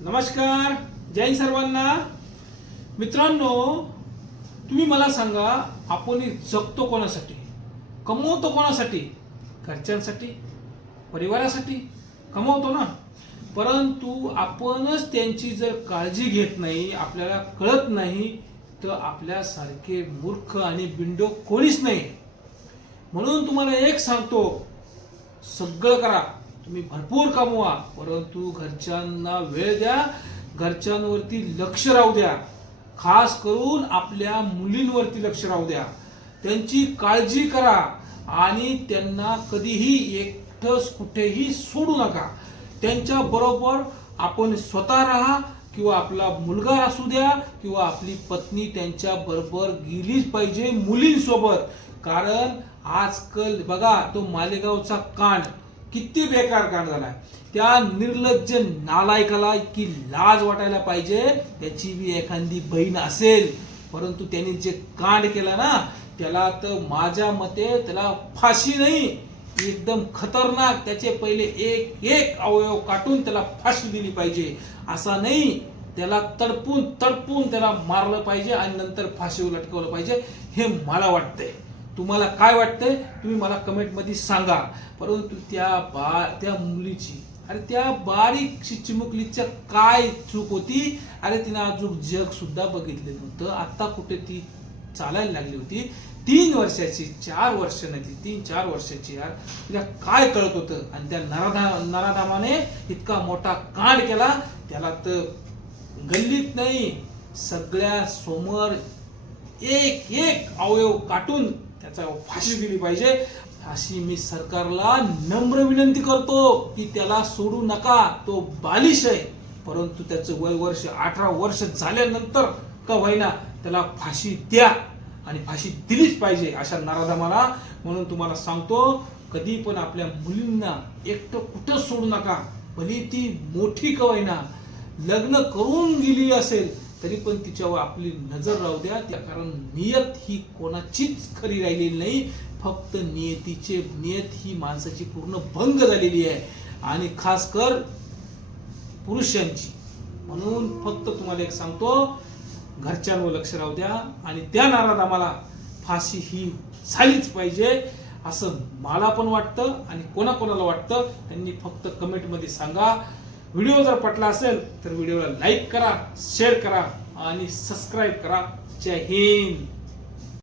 नमस्कार जय सर्वांना. मित्रांनो तुम्ही मला सांगा आपण जगतो कोणासाठी? कमवतो कोणासाठी? घरच्यांसाठी? परिवारासाठी? कमवतो ना. परंतु आपणच त्यांची जर काळजी घेत नाही आपल्याला कळत नाही तर आपल्यासारखे मूर्ख आणि बिंडो कोणीच नाही. म्हणून तुम्हाला एक सांगतो सगळं करा. तुम्ही भरपूर कमवा परंतु घरच्यांना वेळ द्या घरच्यांवरती लक्ष राहू द्या. खास करून आपल्या मुलींवरती लक्ष राहू द्या. त्यांची काळजी करा आणि त्यांना कधीही एकटंच कुठेही सोडू नका. त्यांच्या बरोबर आपण स्वतः राहा किंवा आपला मुलगा असू द्या किंवा आपली पत्नी त्यांच्या बरोबर गेलीच पाहिजे मुलींसोबत. कारण आजकाल बघा तो मालेगावचा कांड किती बेकार कांड झालाय. त्या निर्लज्ज नालायकाला की लाज वाटायला पाहिजे त्याची बी एखादी बहीण असेल. परंतु त्यांनी जे कांड केला ना त्याला तर माझ्या मते त्याला फाशी नाही एकदम खतरनाक. त्याचे पहिले एक एक अवयव काटून त्याला फाशी दिली पाहिजे. असा नाही त्याला तडपून तडपून त्याला मारलं पाहिजे आणि नंतर फाशीवर लटकवलं पाहिजे हे मला वाटतंय. तुम्हाला काय वाटतंय तुम्ही मला कमेंटमध्ये सांगा. परंतु त्या बा त्या मुलीची अरे त्या बारीकशी चिमुकलीच्या काय चूक होती? अरे तिनं अजून जग सुद्धा बघितलं नव्हतं. आता कुठे ती चालायला लागली होती. तीन वर्षाची चार वर्ष नाही ती तीन चार वर्षाची यार. तिला काय कळत होतं? आणि त्या नराधा नराधामाने इतका मोठा कांड केला. त्याला तर गल्लीत नाही सगळ्या समोर एक एक अवयव काटून त्याचा फाशी दिली पाहिजे. अशी मी सरकारला नम्र विनंती करतो की त्याला सोडू नका. तो बालिश आहे. परंतु त्याचं वय वर्ष अठरा वर्ष झाल्यानंतर का होईना त्याला फाशी द्या आणि फाशी दिलीच पाहिजे अशा नराधमाला म्हणून तुम्हाला सांगतो कधी पण आपल्या मुलींना एकटं कुठं सोडू नका. भली ती मोठी का होईना लग्न करून गेली असेल तरी पण तिच्यावर आपली नजर राहू द्या. त्या कारण नियत ही कोणाचीच खरी राहिलेली नाही. फक्त नियतीचे नियत ही माणसाची पूर्ण भंग झालेली आहे. आणि खास कर पुरुषांची. म्हणून फक्त तुम्हाला एक सांगतो घरच्यांवर लक्ष राहू द्या. आणि त्या नारात आम्हाला फाशी ही झालीच पाहिजे. असं मला पण वाटतं आणि कोणाकोणाला वाटतं त्यांनी फक्त कमेंटमध्ये सांगा. व्हिडिओ जर पटला असेल तर व्हिडिओला लाईक करा शेअर करा आणि सबस्क्राईब करा. जय हिंद.